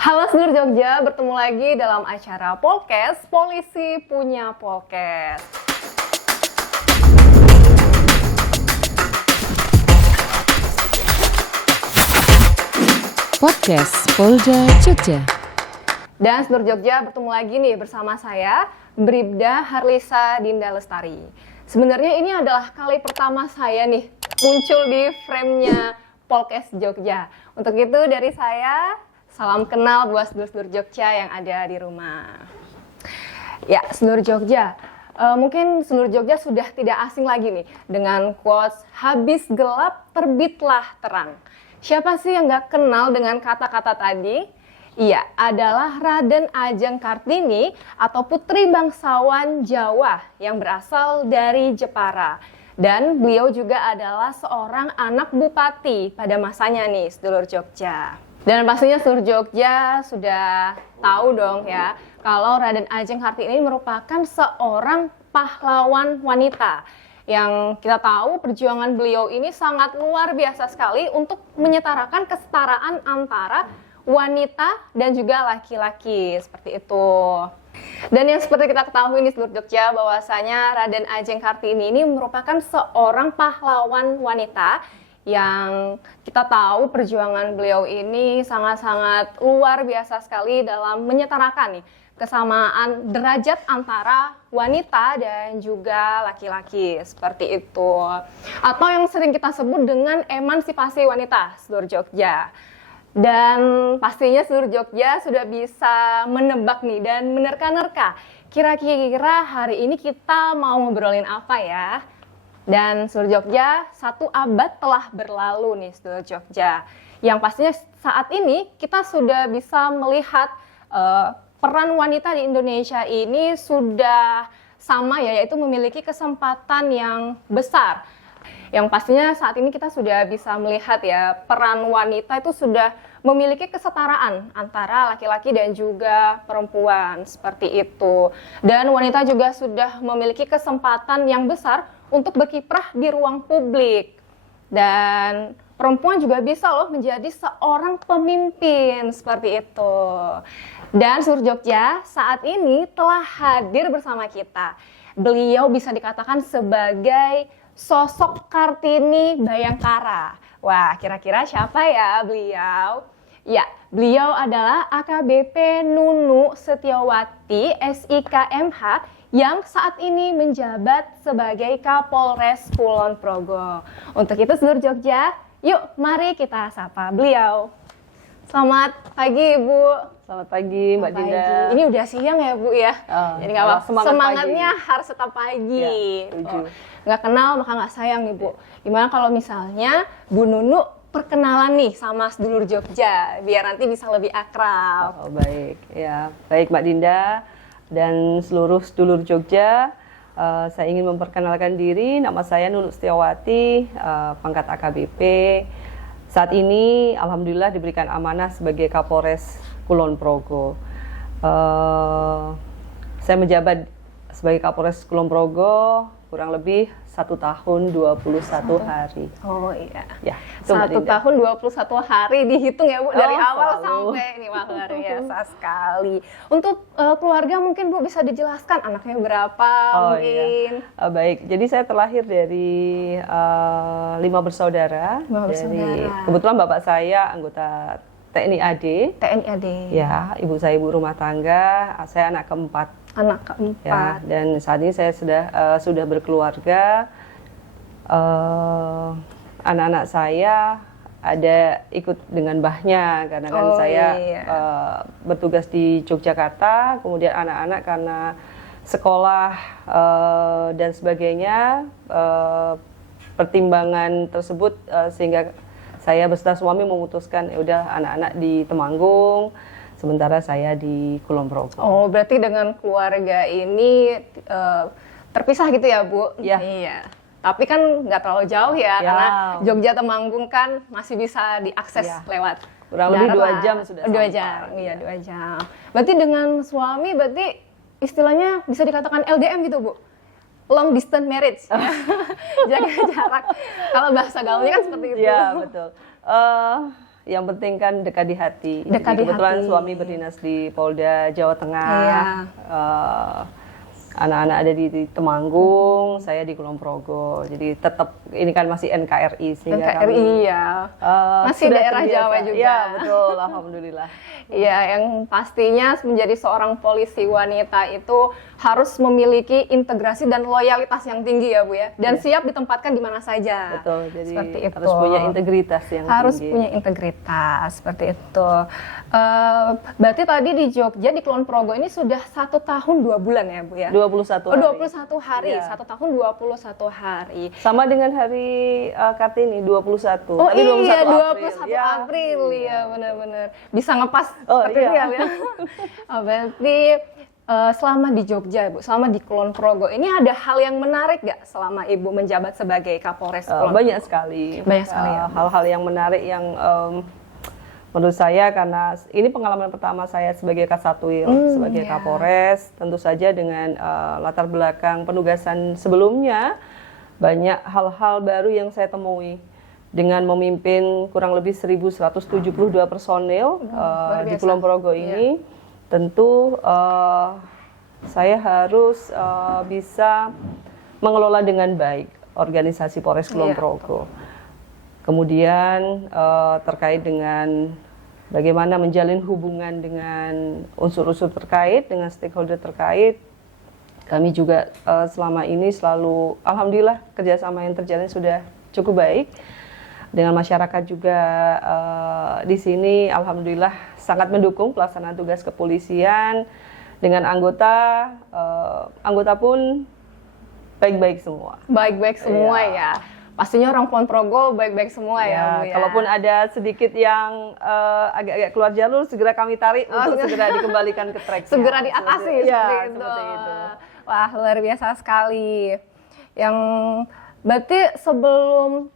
Halo sedulur Jogja, bertemu lagi dalam acara Polkes, Polisi Punya Polkes. Podcast Polda Jogja. Dan sedulur Jogja bertemu lagi nih bersama saya, Bribda Harlisa Dinda Lestari. Sebenarnya ini adalah kali pertama saya nih muncul di frame-nya Polkes Jogja. Untuk itu dari saya, salam kenal buat sedulur-sedulur Jogja yang ada di rumah. Ya, sedulur Jogja, mungkin sedulur Jogja sudah tidak asing lagi nih dengan quotes habis gelap terbitlah terang. Siapa sih yang nggak kenal dengan kata-kata tadi? Iya, adalah Raden Ajeng Kartini atau putri bangsawan Jawa yang berasal dari Jepara. Dan beliau juga adalah seorang anak bupati pada masanya nih, sedulur Jogja. Dan pastinya sedulur Jogja sudah tahu dong ya, kalau Raden Ajeng Kartini ini merupakan seorang pahlawan wanita. Yang kita tahu perjuangan beliau ini sangat luar biasa sekali untuk menyetarakan kesetaraan antara wanita dan juga laki-laki, seperti itu. Dan yang seperti kita ketahui di seluruh Jogja bahwasanya Raden Ajeng Kartini ini merupakan seorang pahlawan wanita yang kita tahu perjuangan beliau ini sangat-sangat luar biasa sekali dalam menyetarakan nih kesamaan derajat antara wanita dan juga laki-laki, seperti itu. Atau yang sering kita sebut dengan emansipasi wanita seluruh Jogja. Dan pastinya seluruh Jogja sudah bisa menebak nih dan menerka-nerka kira-kira hari ini kita mau ngobrolin apa ya. Dan seluruh Jogja, 1 abad telah berlalu nih seluruh Jogja. Yang pastinya saat ini kita sudah bisa melihat peran wanita di Indonesia ini sudah sama ya, yaitu memiliki kesempatan yang besar. Yang pastinya saat ini kita sudah bisa melihat ya, peran wanita itu sudah memiliki kesetaraan antara laki-laki dan juga perempuan, seperti itu. Dan wanita juga sudah memiliki kesempatan yang besar untuk berkiprah di ruang publik. Dan perempuan juga bisa loh menjadi seorang pemimpin, seperti itu. Dan seluruh Jogja saat ini telah hadir bersama kita. Beliau bisa dikatakan sebagai sosok Kartini Bayangkara. Wah, kira-kira siapa ya beliau? Ya, beliau adalah AKBP Nunu Setiawati SIKMH yang saat ini menjabat sebagai Kapolres Kulon Progo. Untuk itu seluruh Jogja, yuk mari kita sapa beliau. Selamat pagi Ibu. Selamat pagi Mbak Dinda. Ini udah siang ya Bu ya. Jadi nggak apa-apa. Semangatnya pagi. harus tetap pagi. Ya, Nggak kenal maka nggak sayang nih Bu. Gimana kalau misalnya Bu Nunu perkenalan nih sama sedulur Jogja biar nanti bisa lebih akrab. Oh, baik, ya baik Mbak Dinda dan seluruh sedulur Jogja. Saya ingin memperkenalkan diri. Nama saya Nunu Setiawati, pangkat AKBP. Saat ini alhamdulillah diberikan amanah sebagai Kapolres Kulon Progo. Saya menjabat sebagai Kapolres Kulon Progo kurang lebih 1 tahun 21 hari. Oh iya. Ya, 1 tahun 21 hari dihitung ya Bu dari awal selalu. sampai ini, wah luar biasa sekali. Untuk keluarga mungkin Bu bisa dijelaskan anaknya berapa mungkin? Iya. Baik, jadi saya terlahir dari 5 bersaudara. 5 bersaudara. Kebetulan bapak saya anggota TNI AD. TNI AD. Ya, ibu saya ibu rumah tangga, saya anak keempat. Anak keempat. Ya, dan saat ini saya sudah berkeluarga. Anak-anak saya ada ikut dengan mbahnya karena kan saya bertugas di Yogyakarta, kemudian anak-anak karena sekolah dan sebagainya, pertimbangan tersebut sehingga saya beserta suami memutuskan ya udah anak-anak di Temanggung, sementara saya di Kulon Progo. Oh, berarti dengan keluarga ini terpisah gitu ya, Bu? Ya. Iya. Tapi kan nggak terlalu jauh ya, karena Jogja Temanggung kan masih bisa diakses lewat kurang lebih 2 jam sudah 2 jam, iya 2 jam. Berarti dengan suami, berarti istilahnya bisa dikatakan LDM gitu, Bu? Long distance marriage, jaga jarak. Kalau bahasa gaulnya kan seperti itu. Iya, betul. yang penting kan dekat di hati. Dekat di Kebetulan hati. suami berdinas di Polda Jawa Tengah. Iya. Anak-anak ada di Temanggung, saya di Kulon Progo. Jadi tetap ini kan masih NKRI sehingga NKRI ya. Masih sudah daerah terbiasa. Jawa juga. Ya, betul, alhamdulillah. Iya, yang pastinya menjadi seorang polisi wanita itu harus memiliki integrasi dan loyalitas yang tinggi ya Bu ya. Dan siap ditempatkan di mana saja. Betul, jadi Seperti itu. harus punya integritas yang Harus tinggi. punya integritas, seperti itu. Berarti tadi di Jogja, di Kulon Progo ini sudah 1 tahun 2 bulan ya Bu ya? 21 Oh, hari. 21 hari, Iya. 1 tahun 21 hari. Sama dengan hari Kartini 21. Oh Tapi iya, 21 21 April, ya benar-benar. Bisa ngepas Oh, seperti iya. ini ya. Oh, berarti selama di Jogja, Bu, selama di Kulon Progo, ini ada hal yang menarik nggak selama Ibu menjabat sebagai Kapolres Kulon Banyak Progo? sekali. Banyak sekali ya. Hal-hal yang menarik yang menurut saya karena ini pengalaman pertama saya sebagai Kasatwil, sebagai iya. Kapolres, tentu saja dengan latar belakang penugasan sebelumnya banyak hal-hal baru yang saya temui dengan memimpin kurang lebih 1.172 personil luar di biasa. Kulon Progo ini. Tentu saya harus bisa mengelola dengan baik organisasi Polres Kulon Iya, Progo. Kemudian terkait dengan bagaimana menjalin hubungan dengan unsur-unsur terkait, dengan stakeholder terkait, kami juga selama ini selalu, alhamdulillah kerjasama yang terjalin sudah cukup baik. Dengan masyarakat juga di sini, alhamdulillah sangat mendukung pelaksanaan tugas kepolisian. Dengan anggota pun baik-baik semua. Baik-baik semua Iya. ya. Pastinya orang Kulon Progo baik-baik semua ya, Bu ya. Kalaupun ada sedikit yang agak-agak keluar jalur, segera kami tarik untuk segera dikembalikan ke track. Segera diatasi Ya, seperti itu. seperti itu. Wah, luar biasa sekali. Yang berarti sebelum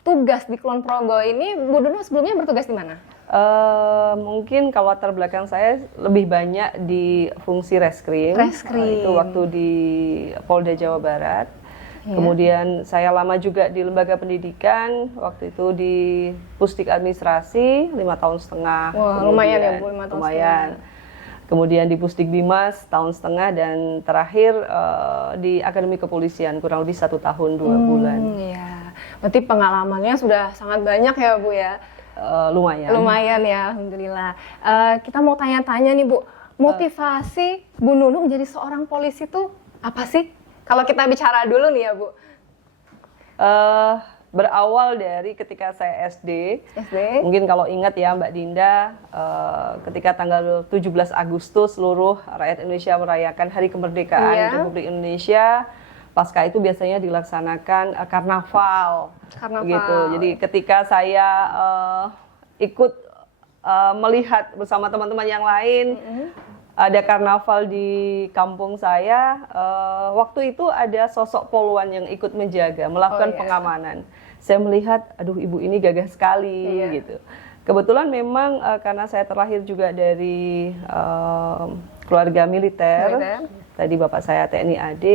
tugas di Kulon Progo ini, Bu Dono sebelumnya bertugas di mana? Mungkin kalau latar belakang saya lebih banyak di fungsi reskrim. Reskrim. Itu waktu di Polda Jawa Barat. Ya. Kemudian saya lama juga di lembaga pendidikan, waktu itu di Pusdik Administrasi 5,5 tahun. Wah, lumayan ya, Bu, 5 tahun lumayan. Kemudian di Pusdik Bimas tahun setengah dan terakhir di Akademi Kepolisian kurang lebih 1 tahun 2 bulan. Iya. Berarti pengalamannya sudah sangat banyak ya, Bu ya. Lumayan. Lumayan ya, alhamdulillah. Kita mau tanya-tanya nih Bu, motivasi Bu Nunung menjadi seorang polisi itu apa sih? Kalau kita bicara dulu nih ya Bu. Berawal dari ketika saya SD. Mungkin kalau ingat ya Mbak Dinda, ketika tanggal 17 Agustus seluruh rakyat Indonesia merayakan Hari Kemerdekaan Iya. Republik Indonesia. Pasca itu biasanya dilaksanakan karnaval. Begitu. Jadi ketika saya ikut melihat bersama teman-teman yang lain, ada karnaval di kampung saya, waktu itu ada sosok poluan yang ikut menjaga, melakukan pengamanan. Saya melihat, aduh ibu ini gagah sekali gitu. Kebetulan memang karena saya terlahir juga dari keluarga militer. Tadi bapak saya TNI AD,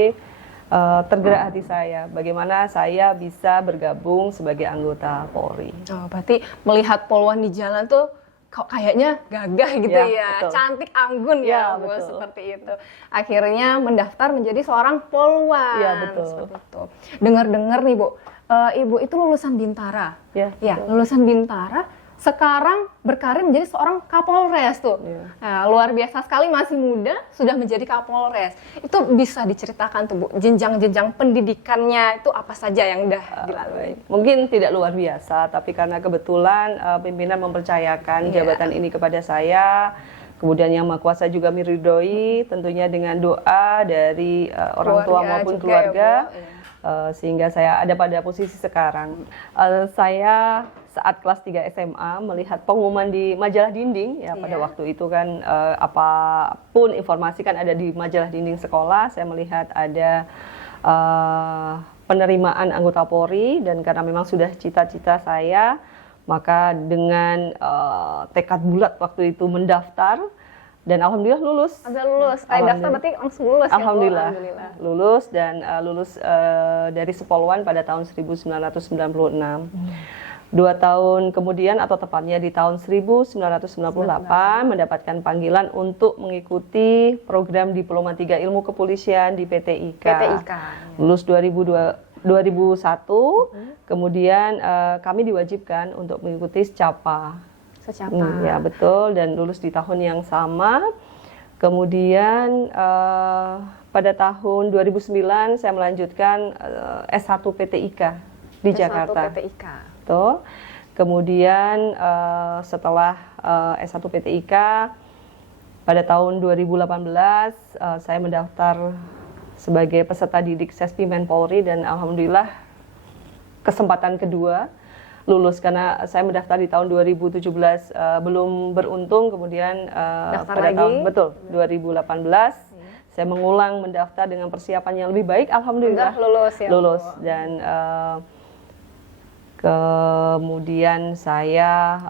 tergerak hati saya bagaimana saya bisa bergabung sebagai anggota Polri. Oh, berarti melihat poluan di jalan tuh kok kayaknya gagah gitu ya, betul. Cantik anggun ya, Bu, betul. seperti itu. Akhirnya mendaftar menjadi seorang poluan. Iya, betul. Seperti itu. Dengar-dengar nih Bu, Ibu itu lulusan Bintara. Ya, Ya, lulusan Bintara, sekarang berkarir menjadi seorang Kapolres tuh. Iya. Nah, luar biasa sekali, masih muda sudah menjadi Kapolres. Itu bisa diceritakan tuh Bu, jenjang-jenjang pendidikannya itu apa saja yang udah dilalui? Mungkin tidak luar biasa, tapi karena kebetulan pimpinan mempercayakan jabatan ini kepada saya, kemudian Yang Maha Kuasa juga meridhoi, tentunya dengan doa dari orang tua Keluarga maupun juga keluarga, ya, Bu. sehingga saya ada pada posisi sekarang. Saya saat kelas 3 SMA melihat pengumuman di majalah dinding, ya pada waktu itu kan apapun informasi kan ada di majalah dinding sekolah. Saya melihat ada penerimaan anggota Polri, dan karena memang sudah cita-cita saya, maka dengan tekad bulat waktu itu mendaftar, dan alhamdulillah lulus. Ada lulus, daftar berarti langsung lulus Alhamdulillah, ya, Bu? lulus, dan lulus dari Sepoluan pada tahun 1996. 2 tahun kemudian atau tepatnya di tahun 1998 mendapatkan panggilan untuk mengikuti program Diploma 3 Ilmu Kepolisian di PT IKA. PT IKA. Lulus 2001, kemudian kami diwajibkan untuk mengikuti secapa. Secapa. Ya betul, dan lulus di tahun yang sama. Kemudian pada tahun 2009 saya melanjutkan S1 PT IKA di S1 Jakarta. PT IKA. Betul. Kemudian setelah S1 PT IKA pada tahun 2018 saya mendaftar sebagai peserta didik Sespimen Polri dan alhamdulillah kesempatan kedua lulus karena saya mendaftar di tahun 2017 belum beruntung, kemudian Daftar pada lagi? tahun betul 2018 saya mengulang mendaftar dengan persiapan yang lebih baik, alhamdulillah Udah lulus ya, lulus. Bu? Dan kemudian saya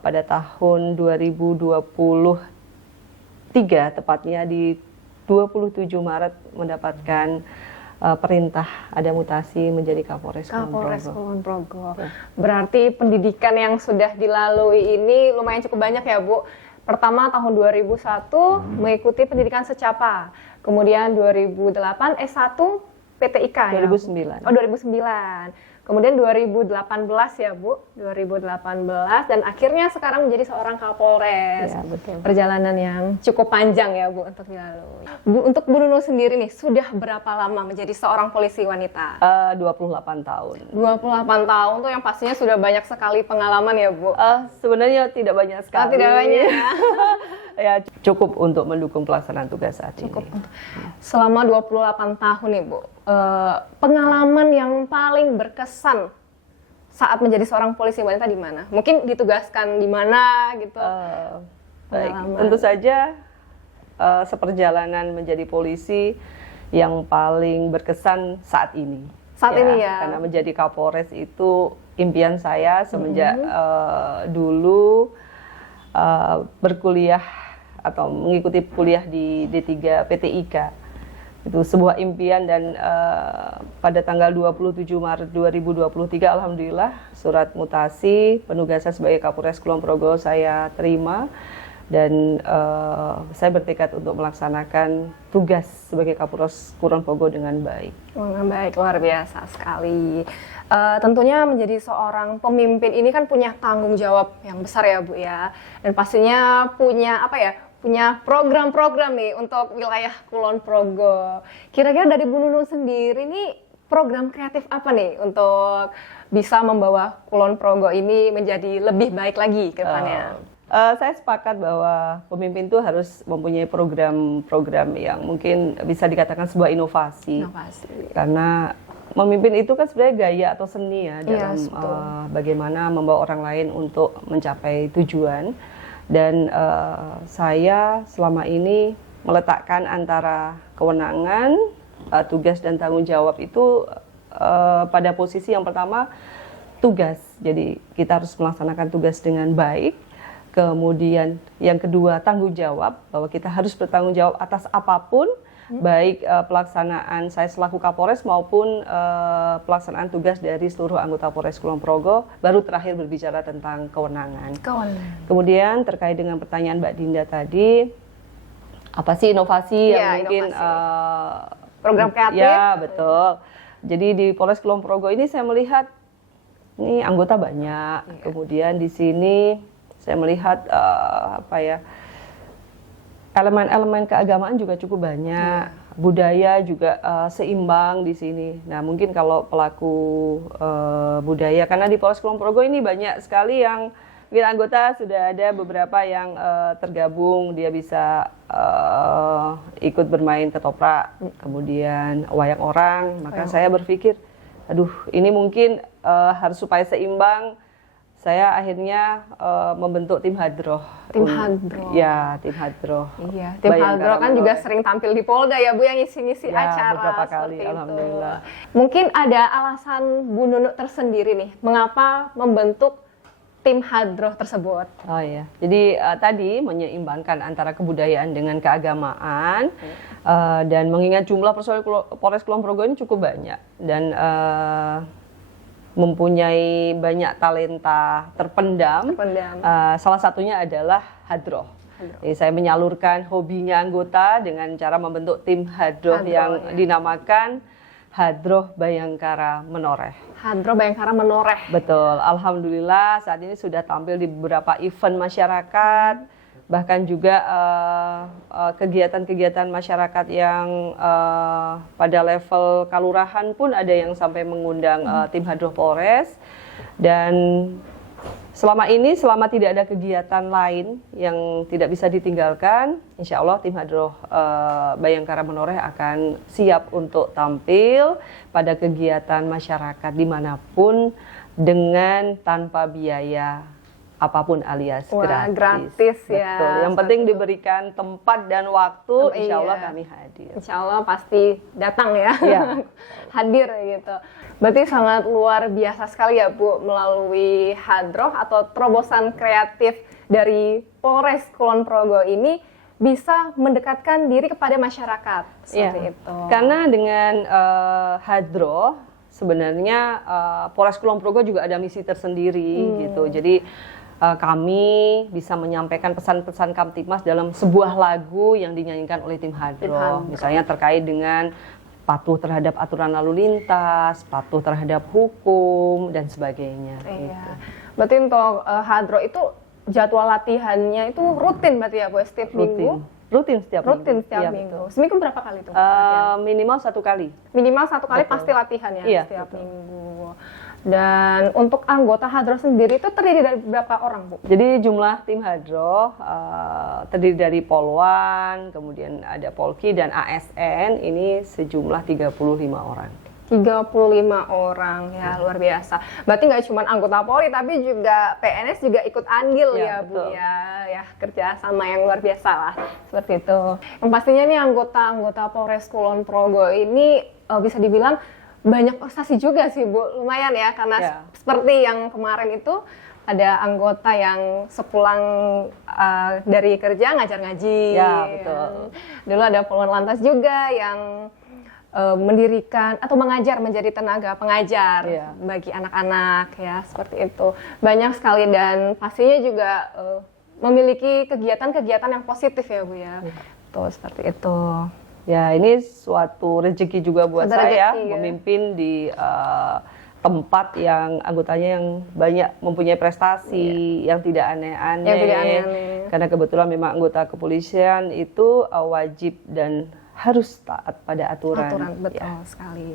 pada tahun 2023 tepatnya di 27 Maret mendapatkan perintah ada mutasi menjadi Kapolres Kapolres Kulon Kulon Progo. Ya. Berarti pendidikan yang sudah dilalui ini lumayan cukup banyak ya, Bu. Pertama tahun 2001 mengikuti pendidikan secapa. Kemudian 2008 S1 PT IKA ya. 2009. Oh, 2009. Kemudian 2018 ya, Bu. 2018 dan akhirnya sekarang menjadi seorang Kapolres. Ya, betul. Perjalanan yang cukup panjang ya, Bu, untuk dilalui. Bu, untuk Bu Nunung sendiri nih, sudah berapa lama menjadi seorang polisi wanita? 28 tahun. 28 tahun tuh yang pastinya sudah banyak sekali pengalaman ya, Bu. Sebenarnya tidak banyak sekali. Tidak banyak. Ya, cukup untuk mendukung pelaksanaan tugas saat ini. Selama 28 tahun nih, Bu, pengalaman yang paling berkesan saat menjadi seorang polisi wanita di mana? Mungkin ditugaskan di mana gitu? Baik, Pengalaman. tentu saja seperjalanan menjadi polisi yang paling berkesan saat ini. Saat ini ya? Karena menjadi Kapolres itu impian saya semenjak dulu berkuliah atau mengikuti kuliah di D3 PT IKA. Itu sebuah impian dan pada tanggal 27 Maret 2023 alhamdulillah surat mutasi penugasan sebagai Kapolres Kulon Progo saya terima dan saya bertekad untuk melaksanakan tugas sebagai Kapolres Kulon Progo dengan baik. Dengan baik, luar biasa sekali. Tentunya menjadi seorang pemimpin ini kan punya tanggung jawab yang besar ya, Bu ya. Dan pastinya punya punya program-program nih untuk wilayah Kulon Progo. Kira-kira dari Bu Nunung sendiri nih program kreatif apa nih untuk bisa membawa Kulon Progo ini menjadi lebih baik lagi ke depannya? Saya sepakat bahwa pemimpin itu harus mempunyai program-program yang mungkin bisa dikatakan sebuah inovasi. Karena memimpin itu kan sebenarnya gaya atau seni ya dalam bagaimana membawa orang lain untuk mencapai tujuan. Dan saya selama ini meletakkan antara kewenangan, tugas dan tanggung jawab itu pada posisi yang pertama tugas. Jadi kita harus melaksanakan tugas dengan baik. Kemudian yang kedua tanggung jawab, bahwa kita harus bertanggung jawab atas apapun, baik pelaksanaan saya selaku Kapolres maupun pelaksanaan tugas dari seluruh anggota Polres Kulon Progo. Baru terakhir berbicara tentang kewenangan. Kemudian terkait dengan pertanyaan Mbak Dinda tadi, apa sih inovasi yang mungkin program kreatif? Ya betul. Jadi di Polres Kulon Progo ini saya melihat ini anggota banyak. Kemudian di sini saya melihat elemen-elemen keagamaan juga cukup banyak, budaya juga seimbang di sini. Nah mungkin kalau pelaku budaya, karena di Polres Kulon Progo ini banyak sekali yang mungkin anggota sudah ada beberapa yang tergabung, dia bisa ikut bermain ketoprak, kemudian wayang orang. Maka saya berpikir, aduh ini mungkin harus supaya seimbang. Saya akhirnya membentuk tim hadroh. Tim hadroh. Ya, tim hadroh. Iya, tim hadroh kan juga sering tampil di Polda ya, Bu, yang ngisi-ngisi acara beberapa kali, itu. alhamdulillah. Mungkin ada alasan Bu Nunung tersendiri nih, mengapa membentuk tim hadroh tersebut? Oh iya, jadi tadi menyeimbangkan antara kebudayaan dengan keagamaan dan mengingat jumlah personil Polres Kulon Progo ini cukup banyak dan mempunyai banyak talenta terpendam. Salah satunya adalah hadroh. Jadi saya menyalurkan hobinya anggota dengan cara membentuk tim hadroh yang dinamakan Hadroh Bayangkara Menoreh. Hadroh Bayangkara Menoreh. Betul, alhamdulillah saat ini sudah tampil di beberapa event masyarakat, bahkan juga kegiatan-kegiatan masyarakat yang pada level kalurahan pun ada yang sampai mengundang tim Hadroh Polres. Dan selama tidak ada kegiatan lain yang tidak bisa ditinggalkan, insya Allah tim Hadroh Bayangkara Menoreh akan siap untuk tampil pada kegiatan masyarakat dimanapun dengan tanpa biaya apapun alias gratis ya. Betul. Yang penting diberikan tempat dan waktu, insya Allah kami hadir. Insya Allah pasti datang ya, hadir gitu. Berarti sangat luar biasa sekali ya Bu, melalui hadroh atau terobosan kreatif dari Polres Kulon Progo ini bisa mendekatkan diri kepada masyarakat seperti itu. Karena dengan hadroh sebenarnya Polres Kulon Progo juga ada misi tersendiri gitu. Jadi kami bisa menyampaikan pesan-pesan Kamtibmas dalam sebuah lagu yang dinyanyikan oleh tim hadroh. Misalnya terkait dengan patuh terhadap aturan lalu lintas, patuh terhadap hukum, dan sebagainya. Iya. Gitu. Berarti untuk hadroh itu jadwal latihannya itu rutin berarti ya Bu, setiap minggu? Rutin setiap minggu. Seminggu berapa kali itu? Minimal 1 kali. Minimal 1 kali pasti latihan ya setiap minggu. Dan untuk anggota hadroh sendiri itu terdiri dari berapa orang Bu? Jadi jumlah tim hadroh terdiri dari Polwan, kemudian ada Polki dan ASN, ini sejumlah 35 orang. 35 orang ya, luar biasa. Berarti nggak cuma anggota Polri tapi juga PNS juga ikut andil ya Bu ya kerja sama yang luar biasa lah seperti itu. Yang pastinya nih anggota Polres Kulon Progo ini bisa dibilang banyak prestasi juga sih Bu, lumayan ya karena seperti yang kemarin itu ada anggota yang sepulang dari kerja ngajar ngaji. Ya betul. Dulu ada Polwan Lantas juga yang mendirikan atau mengajar menjadi tenaga pengajar bagi anak-anak ya seperti itu. Banyak sekali dan pastinya juga memiliki kegiatan-kegiatan yang positif ya Bu ya. Tuh seperti itu. Ya ini suatu rezeki juga buat saya memimpin di tempat yang anggotanya yang banyak mempunyai prestasi yang tidak aneh-aneh. Karena kebetulan memang anggota kepolisian itu wajib dan harus taat pada aturan. Betul sekali.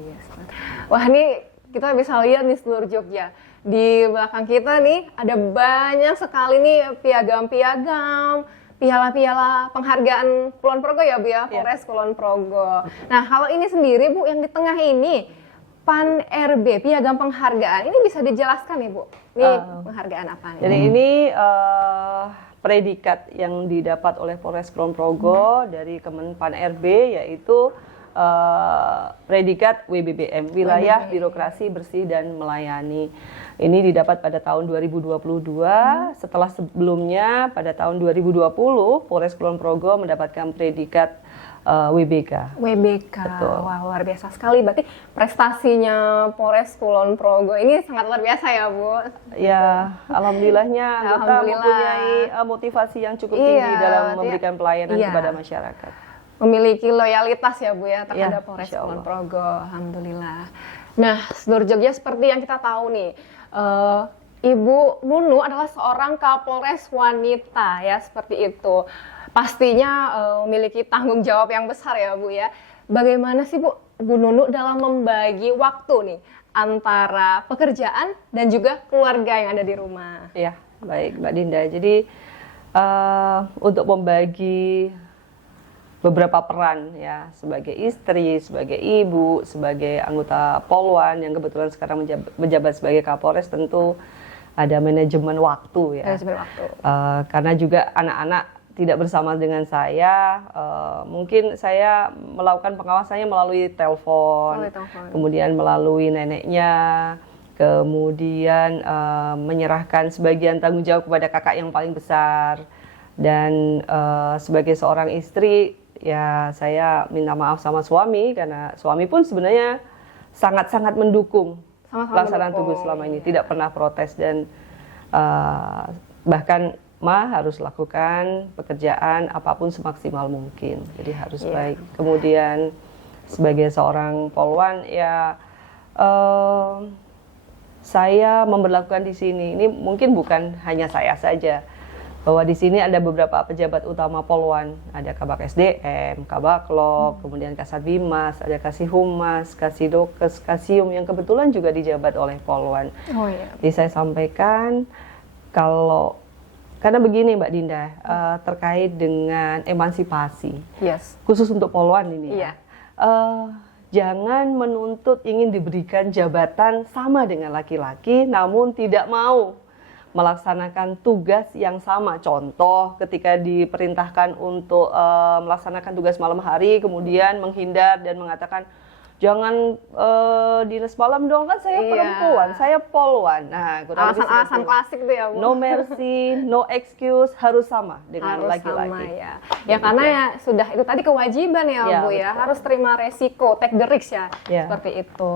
Wah ini kita bisa lihat di seluruh Jogja. Di belakang kita nih ada banyak sekali nih piagam-piagam, piala-piala penghargaan Kulon Progo ya Bu ya, Polres Kulon Progo. Nah kalau ini sendiri Bu, yang di tengah ini PAN RB, piagam penghargaan, ini bisa dijelaskan nih Bu, ini penghargaan apa nih? Jadi ini predikat yang didapat oleh Polres Kulon Progo dari Kemenpan RB, yaitu predikat WBBM, Wilayah Birokrasi Bersih dan Melayani. Ini didapat pada tahun 2022, setelah sebelumnya pada tahun 2020 Polres Kulon Progo mendapatkan predikat WBK. Betul. Wah luar biasa sekali, berarti prestasinya Polres Kulon Progo ini sangat luar biasa ya Bu? Ya, alhamdulillahnya anggota mempunyai motivasi yang cukup tinggi dalam memberikan pelayanan kepada masyarakat. Memiliki loyalitas ya Bu ya terhadap Polres Kulon Progo, alhamdulillah. Nah, seluruh Jogja seperti yang kita tahu nih, Ibu Nunu adalah seorang Kapolres wanita ya, seperti itu. Pastinya memiliki tanggung jawab yang besar ya Bu ya. Bagaimana sih Bu Nunu dalam membagi waktu nih antara pekerjaan dan juga keluarga yang ada di rumah? Ya, baik Mbak Dinda. Jadi untuk membagi beberapa peran ya, sebagai istri, sebagai ibu, sebagai anggota Polwan yang kebetulan sekarang menjabat sebagai Kapolres, tentu ada manajemen waktu ya. Manajemen waktu. Karena juga anak-anak tidak bersama dengan saya, mungkin saya melakukan pengawasannya melalui telepon, kemudian melalui neneknya, kemudian menyerahkan sebagian tanggung jawab kepada kakak yang paling besar, dan sebagai seorang istri ya saya minta maaf sama suami karena suami pun sebenarnya sangat-sangat mendukung Sama-sama pelaksanaan mendukung, tugas selama ini, iya. tidak pernah protes dan bahkan harus lakukan pekerjaan apapun semaksimal mungkin. Jadi harus Iya. baik. Kemudian sebagai seorang polwan ya saya memberlakukan di sini. Ini mungkin bukan hanya saya saja. Bahwa di sini ada beberapa pejabat utama Polwan, ada Kabak SDM, Kabaklok, kemudian Kasat Bimas, ada Kasih Humas, Kasih Dokes, Kasium yang kebetulan juga dijabat oleh Polwan. Oh iya. Jadi saya sampaikan karena begini Mbak Dinda, terkait dengan emansipasi, Yes. khusus untuk Polwan ini Iya. jangan menuntut ingin diberikan jabatan sama dengan laki-laki, namun tidak mau melaksanakan tugas yang sama. Contoh, ketika diperintahkan untuk melaksanakan tugas malam hari, kemudian menghindar dan mengatakan, jangan dinas malam dong, kan saya Iya. perempuan, saya polwan. Nah, kurang lebih Alasan-alasan seperti itu. klasik tuh ya, Bu. No mercy, no excuse, harus sama dengan Harus laki-laki. sama ya. Ya karena ya sudah itu tadi kewajiban ya, Ya, Bu ya. betul. Harus terima resiko, take the risk ya. Ya. Seperti itu.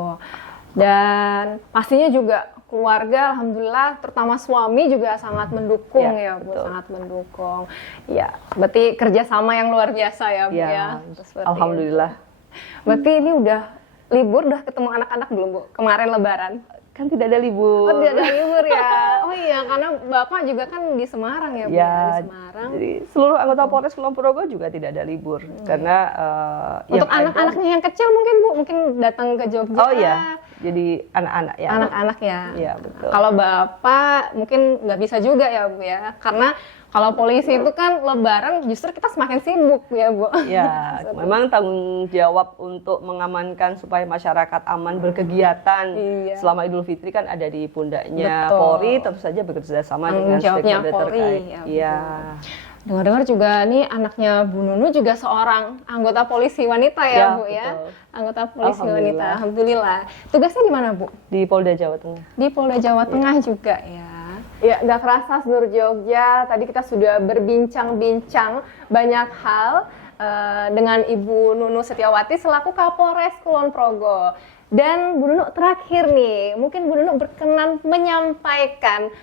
Dan pastinya juga keluarga alhamdulillah terutama suami juga sangat mendukung Ya, ya, Bu, betul. sangat mendukung. Ya, berarti kerjasama yang luar biasa ya, Bu Ya, ya. Seperti alhamdulillah. itu. Berarti ini udah libur, udah ketemu anak-anak belum, Bu? Kemarin lebaran. Kan tidak ada libur. Oh, tidak ada libur ya. Oh iya, karena Bapak juga kan di Semarang ya, Bu. Ya, Di Semarang. jadi seluruh anggota Polres Kulon Progo juga tidak ada libur karena Untuk yang ada- anak-anaknya yang kecil mungkin, Bu, mungkin datang ke Jogja. Oh iya, jadi anak-anak ya. Anak-anak ya. Iya, betul. Kalau Bapak mungkin nggak bisa juga ya, Bu ya. Karena kalau polisi itu kan lebaran justru kita semakin sibuk ya, Bu. Ya, memang tanggung jawab untuk mengamankan supaya masyarakat aman berkegiatan Iya. selama Idul Fitri kan ada di pundaknya Betul. Polri, tentu saja bekerja sama Tanggung dengan jawabnya stakeholder Polri, terkait. ya, Iya. Dengar-dengar juga nih anaknya Bu Nunu juga seorang anggota polisi wanita ya, Ya, Bu ya. betul. Anggota polisi wanita. Alhamdulillah. Alhamdulillah. Tugasnya di mana, Bu? Di Polda Jawa Tengah. Di Polda Jawa Tengah juga ya. Ya, nggak kerasa seluruh Jogja. Tadi kita sudah berbincang-bincang banyak hal dengan Ibu Nunu Setiawati selaku Kapolres Kulon Progo. Dan Bu Nunu terakhir nih, mungkin Bu Nunu berkenan menyampaikan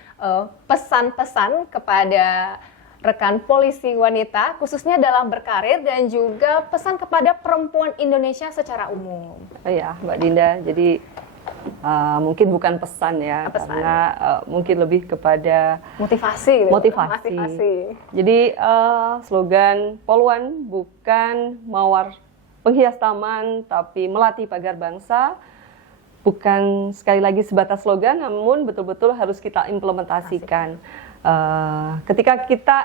pesan-pesan kepada rekan polisi wanita, khususnya dalam berkarir dan juga pesan kepada perempuan Indonesia secara umum. Oh ya, Mbak Dinda. Jadi mungkin bukan pesan ya, Pesan. karena mungkin lebih kepada Motivasi. Gitu. motivasi. Jadi slogan Polwan bukan mawar penghias taman, tapi melatih pagar bangsa. Bukan sekali lagi sebatas slogan, namun betul-betul harus kita implementasikan. Ketika kita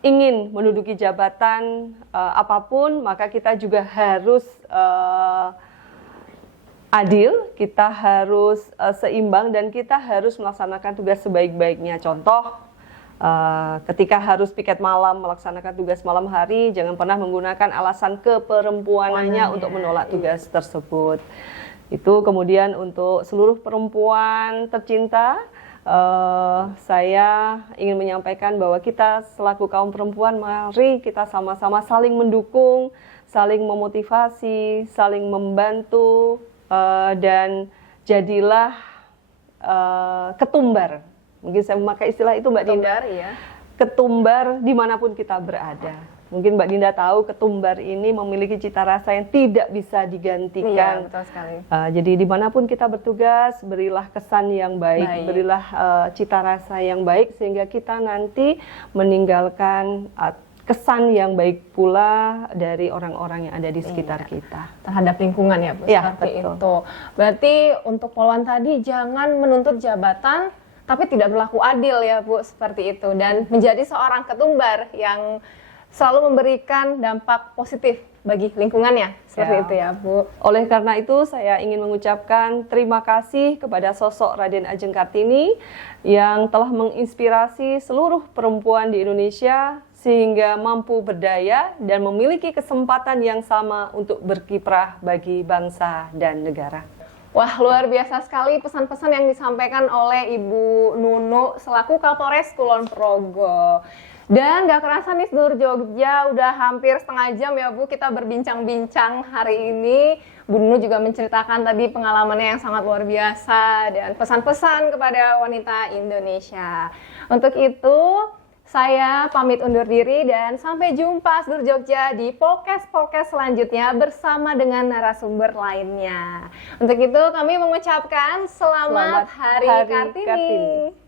ingin menduduki jabatan apapun, maka kita juga harus adil, kita harus seimbang, dan kita harus melaksanakan tugas sebaik-baiknya. Contoh, ketika harus piket malam, melaksanakan tugas malam hari, jangan pernah menggunakan alasan keperempuanannya untuk menolak tugas tersebut. Itu kemudian untuk seluruh perempuan tercinta, saya ingin menyampaikan bahwa kita selaku kaum perempuan, mari kita sama-sama saling mendukung, saling memotivasi, saling membantu, dan jadilah ketumbar. Mungkin saya memakai istilah itu, Mbak Dinda. Ya. Ketumbar dimanapun kita berada. Mungkin Mbak Dinda tahu ketumbar ini memiliki cita rasa yang tidak bisa Iya, digantikan. betul sekali. Jadi dimanapun kita bertugas, berilah kesan yang baik, berilah cita rasa yang baik, sehingga kita nanti meninggalkan kesan yang baik pula dari orang-orang yang ada di sekitar kita. Terhadap lingkungan ya, Bu, Iya, seperti betul. itu. Berarti untuk Polwan tadi jangan menuntut jabatan tapi tidak berlaku adil ya, Bu, seperti itu. Dan menjadi seorang ketumbar yang selalu memberikan dampak positif bagi lingkungannya, seperti Ya. itu ya, Bu. Oleh karena itu, saya ingin mengucapkan terima kasih kepada sosok Raden Ajeng Kartini yang telah menginspirasi seluruh perempuan di Indonesia sehingga mampu berdaya dan memiliki kesempatan yang sama untuk berkiprah bagi bangsa dan negara. Wah, luar biasa sekali pesan-pesan yang disampaikan oleh Ibu Nunu selaku Kapolres Kulon Progo. Dan gak kerasa nih seluruh Jogja, udah hampir setengah jam ya Bu kita berbincang-bincang hari ini. Bu Nunu juga menceritakan tadi pengalamannya yang sangat luar biasa dan pesan-pesan kepada wanita Indonesia. Untuk itu, saya pamit undur diri dan sampai jumpa seluruh Jogja di podcast-podcast selanjutnya bersama dengan narasumber lainnya. Untuk itu kami mengucapkan selamat Hari Kartini.